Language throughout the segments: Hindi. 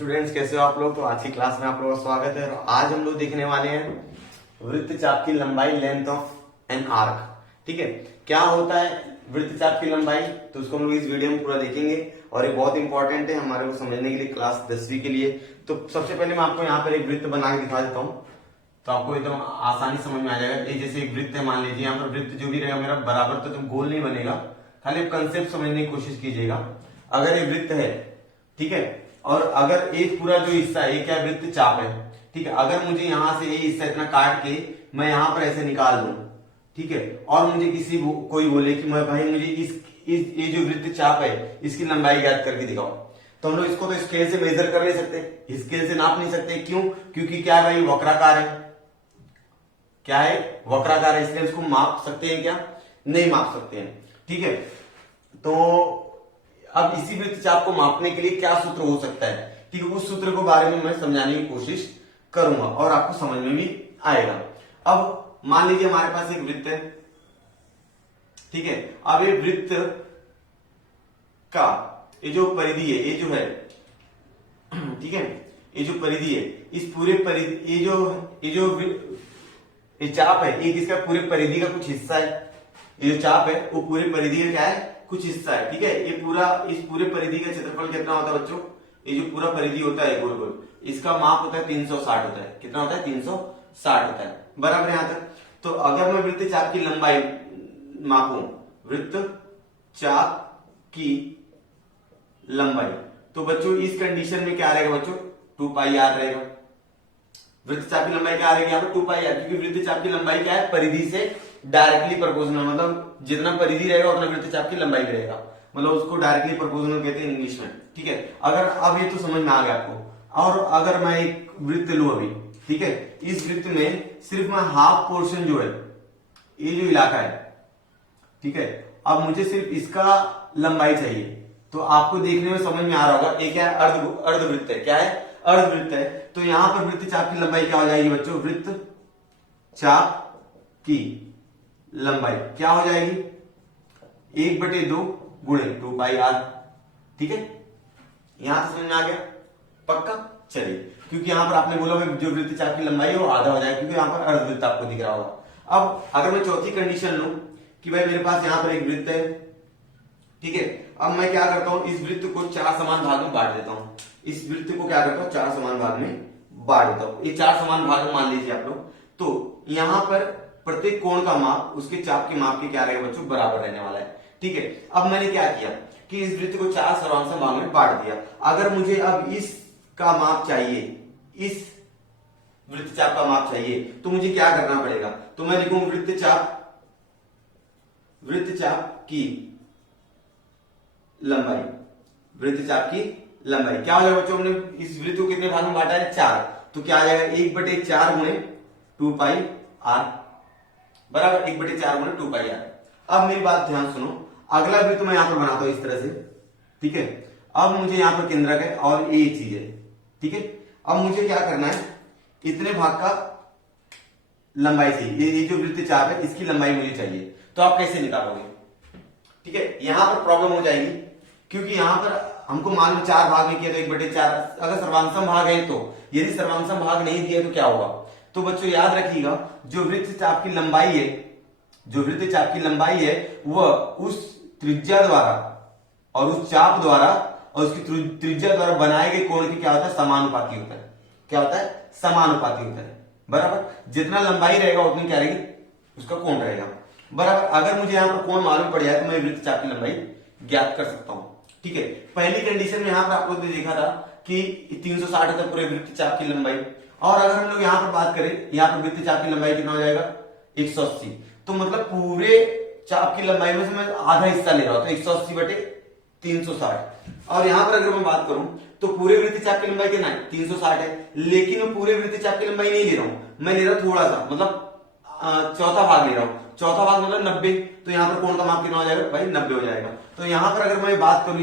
स्टूडेंट्स, कैसे हो आप लोग। तो आज की क्लास में आप लोगों का स्वागत है। और आज हम लोग देखने वाले हैं वृत्तचाप की लंबाई, लेंथ ऑफ एन आर्क। ठीक है, क्या होता है वृत्तचाप की लंबाई, तो उसको हम लोग इस वीडियो में पूरा देखेंगे। और ये बहुत इंपॉर्टेंट है हमारे को समझने के लिए, क्लास 10वीं के लिए। तो सबसे पहले मैं आपको यहाँ पर एक वृत्त बना के दिखा देता हूँ, तो आपको एकदम आसानी समझ में आ जाएगा। ये जैसे एक वृत्त है, मान लीजिए यहाँ पर वृत्त जो भी रहेगा मेरा बराबर, तो गोल नहीं बनेगा, खाली कंसेप्ट समझने की कोशिश कीजिएगा। अगर ये वृत्त है, ठीक है, और अगर एक पूरा जो हिस्सा है, ये क्या वृत्त चाप है, ठीक है। अगर मुझे यहां से ये हिस्सा इतना काट के मैं यहां पर ऐसे निकाल दूं, ठीक है, और मुझे कोई बोले कि मैं भाई मुझे ये जो वृत्त चाप है इसकी लंबाई ज्ञात करके दिखाओ, तो हम लोग इसको तो स्केल से मेजर कर नहीं सकते, स्केल से नाप नहीं सकते। क्यों? क्योंकि क्या है भाई, वक्राकार है। क्या है? वक्राकार है, इसलिए इसको माप सकते हैं क्या? नहीं माप सकते हैं। ठीक है, तो अब इसी वृत्तचाप को मापने के लिए क्या सूत्र हो सकता है, ठीक है, उस सूत्र के बारे में मैं समझाने की कोशिश करूंगा और आपको समझ में भी आएगा। अब मान लीजिए हमारे पास एक वृत्त है, ठीक है। अब ये वृत्त का ये जो परिधि है, ये जो है, ठीक है, ये जो परिधि है, इस पूरे परिधि, ये चाप है, एक इसका पूरे परिधि का कुछ हिस्सा है। ये जो चाप है वो पूरे परिधि का क्या है, कुछ हिस्सा है। ठीक है, ये पूरा, इस पूरे परिधि का क्षेत्रफल कितना होता है बच्चों? ये जो पूरा परिधि होता है गोल गोल, इसका माप होता है 360 होता है। कितना होता है? 360 होता है। बराबर यहां तक। तो अगर मैं वृत्त चाप की लंबाई मापूं, वृत्त चाप की लंबाई, तो बच्चों इस कंडीशन में क्या रहेगा बच्चों? 2 पाई आर रहेगा। वृत्तचाप की लंबाई क्या रहेगी यहाँ पे? 2 पाई आर, क्योंकि वृत्तचाप की लंबाई क्या है? परिधि से डायरेक्टली प्रोपोर्शनल, मतलब जितना परिधि रहेगा उतना वृत्तचाप की लंबाई भी रहेगा, मतलब उसको डायरेक्टली प्रोपोर्शनल कहते हैं इंग्लिश में। ठीक है, अगर अब ये तो समझ में आ गया आपको। और अगर मैं एक वृत्त लू अभी, ठीक है, इस वृत्त में सिर्फ मैं हाफ पोर्शन जो है, ये जो इलाका है, ठीक है, अब मुझे सिर्फ इसका लंबाई चाहिए, तो आपको देखने में समझ में आ रहा होगा ये क्या है? अर्धवृत्त है। क्या है? अर्धवृत्त है। तो यहां पर वृत्तचाप की लंबाई क्या हो जाएगी बच्चों? वृत्तचाप की लंबाई क्या हो जाएगी? 1/2 गुणे 2 पाई आर। ठीक है, यहां से समझ में आ गया? पक्का? चलिए, क्योंकि यहां पर आपने बोला जो वृत्तचाप की लंबाई है वो आधा हो जाएगा, क्योंकि यहां पर अर्धवृत्त आपको दिख रहा होगा। अब अगर मैं चौथी कंडीशन लूं कि भाई मेरे पास यहां पर एक वृत्त है, ठीक है, अब मैं क्या करता हूं, इस वृत्त को 4 समान भाग में बांट देता हूं। इस वृत्त को क्या करता हूं? 4 समान भाग में बांट देता हूं। ये 4 समान भाग में मान लीजिए आप लोग, तो यहां पर प्रत्येक कोण का माप उसके चाप के माप के क्या रहेगा बच्चों? बराबर रहने वाला है। ठीक है, अब मैंने क्या किया कि इस वृत्त को 4 सर्वांश भाग में बांट दिया। अगर मुझे अब इसका माप चाहिए, इस वृत्तचाप का माप चाहिए, तो मुझे क्या करना पड़ेगा? तो मैं लिखूंगा वृत्तचाप की लंबाई। वृत्तचाप की लंबाई क्या हो जाएगा बच्चों? हमने इस वृत्त को कितने भाग में बांटा है? 4। तो क्या आ जाएगा? 1/4 गुणे 2 पाई आर, बराबर 1/4 गुणे 2 पाई आर। अब मेरी बात ध्यान सुनो, अगला वृत्त मैं यहां पर बनाता हूं इस तरह से। ठीक है, अब मुझे यहां पर केंद्रक है और ये चीज है। ठीक है, अब मुझे क्या करना है? इतने भाग का लंबाई चाहिए, ये जो वृत्तचाप है इसकी लंबाई मुझे चाहिए। तो आप कैसे निकालोगे? ठीक है, यहां पर प्रॉब्लम हो जाएगी, क्योंकि यहां पर हमको मान लो 4 भाग में किया तो 1/4, अगर सर्वांशम भाग है तो, यदि सर्वांशम भाग नहीं दिया तो क्या होगा? तो बच्चों याद रखिएगा, जो वृत्तचाप की लंबाई है, जो वृत्तचाप की लंबाई है वह उस त्रिज्या द्वारा और उस चाप द्वारा और उसकी त्रिज्या द्वारा बनाए गए कोण की क्या होता है? समानुपाती होता है। क्या होता है? समानुपाती होता है। बराबर, जितना लंबाई रहेगा उतनी क्या रहेगी? उसका कोण रहेगा। बराबर, अगर मुझे यहां पर कोण मालूम पड़ जाए तो मैं वृत्तचाप की लंबाई ज्ञात कर सकता हूं। ठीक है, पहली कंडीशन में यहां पर आप लोगों ने देखा था कि 360 होता है पूरे वृत्तचाप की लंबाई। और अगर हम लोग यहां पर बात करें, यहां पर वृत्तचाप की लंबाई कितना हो जाएगा? 180। तो मतलब पूरे चाप की लंबाई में से मैं आधा हिस्सा ले रहा हूं, तो 180/360। और यहां पर अगर मैं बात करूं तो पूरे वृत्तचाप की लंबाई कितना है? 360 है, लेकिन मैं पूरे वृत्तचाप की लंबाई नहीं ले रहा हूं, मैं ले रहा हूं थोड़ा सा, मतलब चौथा भाग ले रहा हूं। चौथा भाग मतलब 90। तो यहां पर कोण का माप कितना हो जाएगा भाई? 90 हो जाएगा। तो यहां पर अगर मैं बात करूं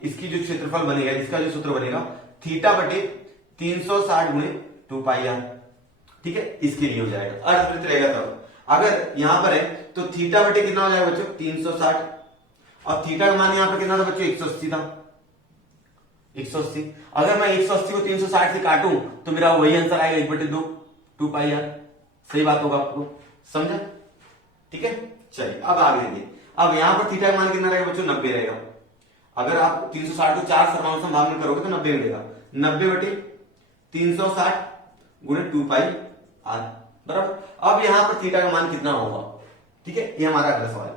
इसकी जो क्षेत्रफल बनेगा, इसका जो सूत्र बनेगा, θ/360 गुणे 2 पाई आर। ठीक है, इसके लिए हो जाएगा, अर्धवृत्त रहेगा तब। अगर यहां पर है तो θ कितना हो जाएगा बच्चों? 360, और थीटा का मान यहां पर कितना था बच्चों? 180 था। 180। अगर मैं 180 को 360 से काटूं तो मेरा वही आंसर आएगा 1/2 2 पाई आर। सही बात होगा आपको, समझा? ठीक है, चलिए अब आगे देखिए। अब यहां पर थीटा का मान कितना रहेगा बच्चों? 90 रहेगा। अगर आप 360 को 4 सरमाओं से भाग में करोगे तो 90 मिलेगा। 90/360 गुणे 2 पाई आर बराबर। अब यहां पर थीटा का मान कितना होगा? ठीक है, ये हमारा अगला सवाल है।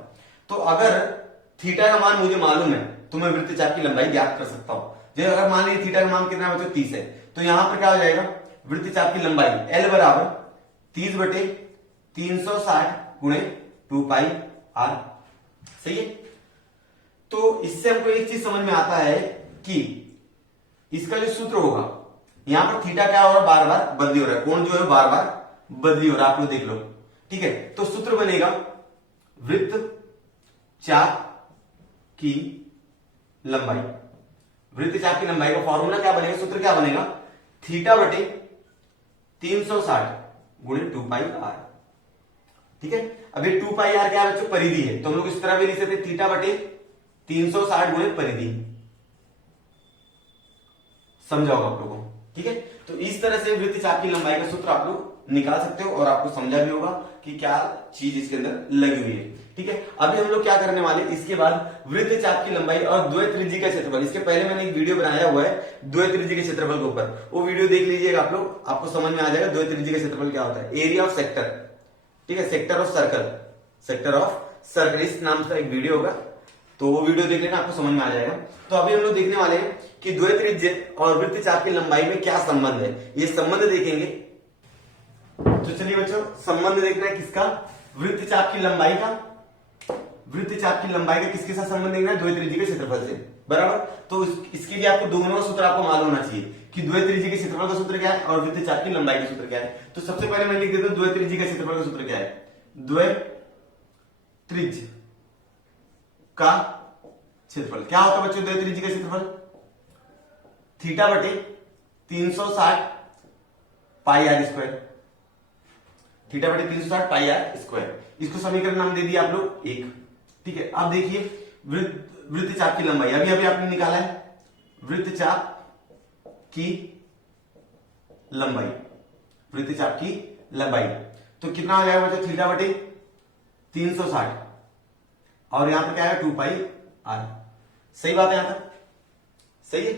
तो अगर थीटा का मान मुझे मालूम है तो मैं वृत्तचाप की लंबाई ज्ञात कर सकता हूं। जैसे अगर मान लीजिए थीटा का मान कितना है बच्चों? 30 है, तो यहां पर क्या हो जाएगा? वृत्तचाप की लंबाई L बराबर 30/360 गुणे 2 पाई आर। सही है। तो इससे हमको एक चीज समझ में आता है कि इसका जो सूत्र होगा, यहां पर थीटा क्या हो रहा है? बार बार बदली हो रहा है, कोण जो है बार बार बदली हो रहा है, आप लोग देख लो। ठीक है, तो सूत्र बनेगा वृत्तचाप की लंबाई। वृत्तचाप की लंबाई का फॉर्मूला क्या बनेगा? सूत्र क्या बनेगा? θ/360 गुणे 2 पाई आर। ठीक है, अब ये 2 पाई आर क्या है बच्चों? परिधि है, तो हम लोग इस तरह भी लिख सकते θ/360 गुणे परिधि। समझा होगा आप लोगों को? ठीक है, तो इस तरह से वृत्तचाप की लंबाई का सूत्र आप लोग निकाल सकते हो और आपको समझा भी होगा कि क्या चीज इसके अंदर लगी हुई है। ठीक है, अभी हम लोग क्या करने वाले, इसके बाद वृत्तचाप की लंबाई और द्वय त्रिज्यी का क्षेत्रफल। इसके पहले मैंने एक वीडियो बनाया हुआ है द्वय त्रिज्यी के क्षेत्रफल के ऊपर, वो वीडियो देख लीजिएगा आप लोग, आपको समझ में आ जाएगा द्वय त्रिज्यी का क्षेत्रफल क्या होता है। एरिया ऑफ सेक्टर, ठीक है, sector of circle, sector of circle इस नाम से एक वीडियो होगा, तो वो वीडियो देख लेना, आपको समझ में आ जाएगा। तो अभी हम लोग देखने वाले हैं कि द्वय त्रिज्य और वृत्तचाप की लंबाई में क्या संबंध है, ये संबंध देखेंगे। तो चलिए बच्चों, संबंध देखना है किसका? वृत्तचाप की लंबाई का। वृत्तचाप की लंबाई का किसके साथ संबंध देखना है? द्वय त्रिज्यी के क्षेत्रफल से, बराबर। तो इसके लिए आपको दोनों सूत्र आपको मालूम होना चाहिए कि द्वय त्रिज्यी के क्षेत्रफल का सूत्र क्या है और वृत्तचाप की लंबाई का सूत्र क्या है। तो सबसे पहले मैं लिख देता हूं द्वय त्रिज्यी का क्षेत्रफल का सूत्र क्या है। द्वय त्रिज्य का क्षेत्रफल क्या होता है बच्चों? द्वय त्रिज्यी का क्षेत्रफल θ/360 pi R square, θ/360 pi R square. इसको समीकरण नाम दे दिया आप लोग 1। ठीक है, अब देखिए वृत्तचाप की लंबाई अभी अभी आपने निकाला है। वृत्तचाप की लंबाई, वृत्तचाप की लंबाई तो कितना हो जाएगा बच्चों? θ/360 और यहां पर क्या है? 2 पाई आर। सही बात है यहां तक? सही है।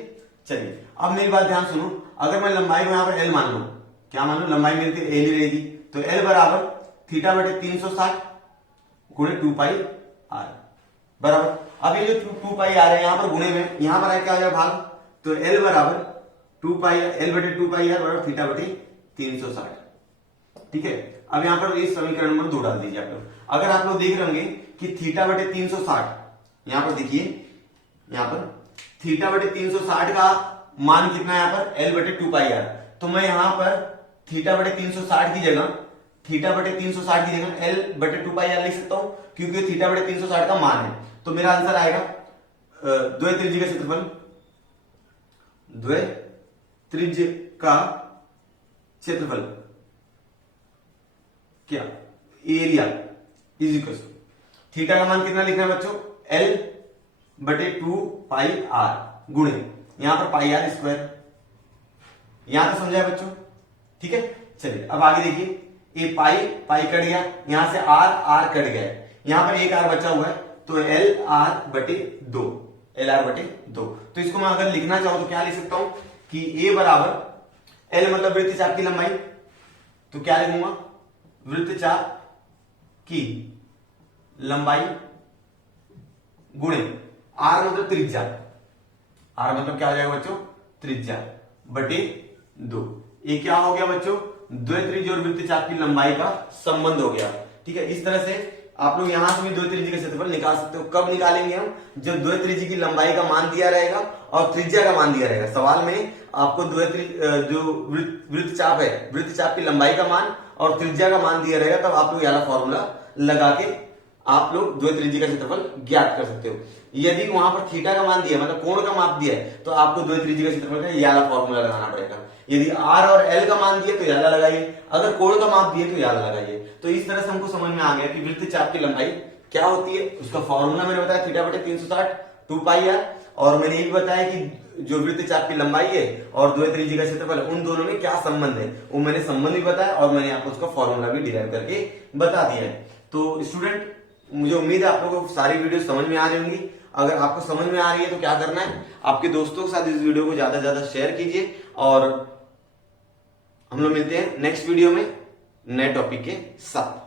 चलिए अब मेरी बात ध्यान सुनो, अगर मैं लंबाई को यहां पर L मान लू, क्या मान लू? लंबाई मेरी L ही रहेगी, तो L बराबर θ/360 गुणे 2 पाई आर बराबर। अब ये जो 2 पाई आर है यहां पर गुणे में, यहां पर क्या हो जाएगा? भाग, तो L बराबर 2 पाई L/2 पाई आर बराबर θ/360। ठीक है, अब यहां पर इस समीकरण नंबर 2 डाल दीजिए आप लोग। अगर आप लोग देख रहे होंगे कि θ/360, यहां पर देखिए, यहां पर θ/360 का मान कितना है? यहां पर L/2 पाई आर। तो मैं यहां पर θ/360 की जगह θ/360 की जगह L/2 पाई आर लिख सकता हूं, क्योंकि θ/360 का मान है। तो मेरा आंसर आएगा द्वय त्रिज्य का क्षेत्रफल, द्वय त्रिज्य का क्षेत्रफल क्या? Area is equal to theta का मान कितना लिखना है बच्चों? L/2 पाई आर गुणे यहां पर पाई आर स्क्वायर। यहां तक समझा है बच्चों? ठीक है, चलिए अब आगे देखिए। ये पाई पाई कट गया, यहां से आर आर कट गया, यहां पर एक आर बचा हुआ है, तो LR/2, LR/2। तो इसको मैं अगर लिखना चाहूं तो क्या लिख सकता हूं कि A बराबर L मतलब वृत्तचाप की लंबाई, तो क्या लिखूंगा? वृत्तचाप की लंबाई गुणे R मतलब त्रिज्या, R मतलब क्या हो जाएगा बच्चों? त्रिज्या बटे 2। ये क्या हो गया बच्चों? द्वय त्रिज्य और वृत्तचाप की लंबाई का संबंध हो गया। ठीक है, इस तरह से आप लोग यहां से भी द्वय त्रिज्य का क्षेत्रफल निकाल सकते हो। कब निकालेंगे हम? जब द्वय त्रिज्य की लंबाई का मान दिया रहेगा और त्रिज्या का मान दिया रहेगा। सवाल में आपको जो वृत्तचाप है, वृत्तचाप की लंबाई का मान और त्रिज्या का मान दिया रहेगा, तब आप लोग यह फॉर्मूला लगा के आप लोग द्वय त्रिज्य का क्षेत्रफल ज्ञात कर सकते हो। यदि वहां पर थीटा का मान दिया, मतलब कोण का माप दिया है, तो आपको द्वय त्रिज्य का क्षेत्रफल का यह वाला फॉर्मूला लगाना पड़ेगा। यदि आर और एल का मान दिया तो याला लगाइए, अगर कोण का माप दिए तो याला लगाइए। तो इस तरह से हमको समझ में आ गया कि वृत्तचाप की लंबाई क्या होती है। उसका फॉर्मूला मैंने बताया θ/360 2 पाई आर, और मैंने ये भी बताया कि जो वृत्तचाप की लंबाई है और द्वय त्रिज्यीय का क्षेत्रफल है, उन दोनों में क्या संबंध है, वो मैंने संबंध भी बताया और मैंने आपको उसका फॉर्मूला भी डिराइव करके बता दिया है। तो स्टूडेंट, मुझे उम्मीद है आप लोगों को सारी वीडियो समझ में आ रही होंगी। अगर आपको समझ में आ रही है तो क्या करना है, आपके दोस्तों के साथ इस वीडियो को ज्यादा से ज्यादा शेयर कीजिए और हम लोग मिलते हैं नेक्स्ट वीडियो में नए टॉपिक के साथ।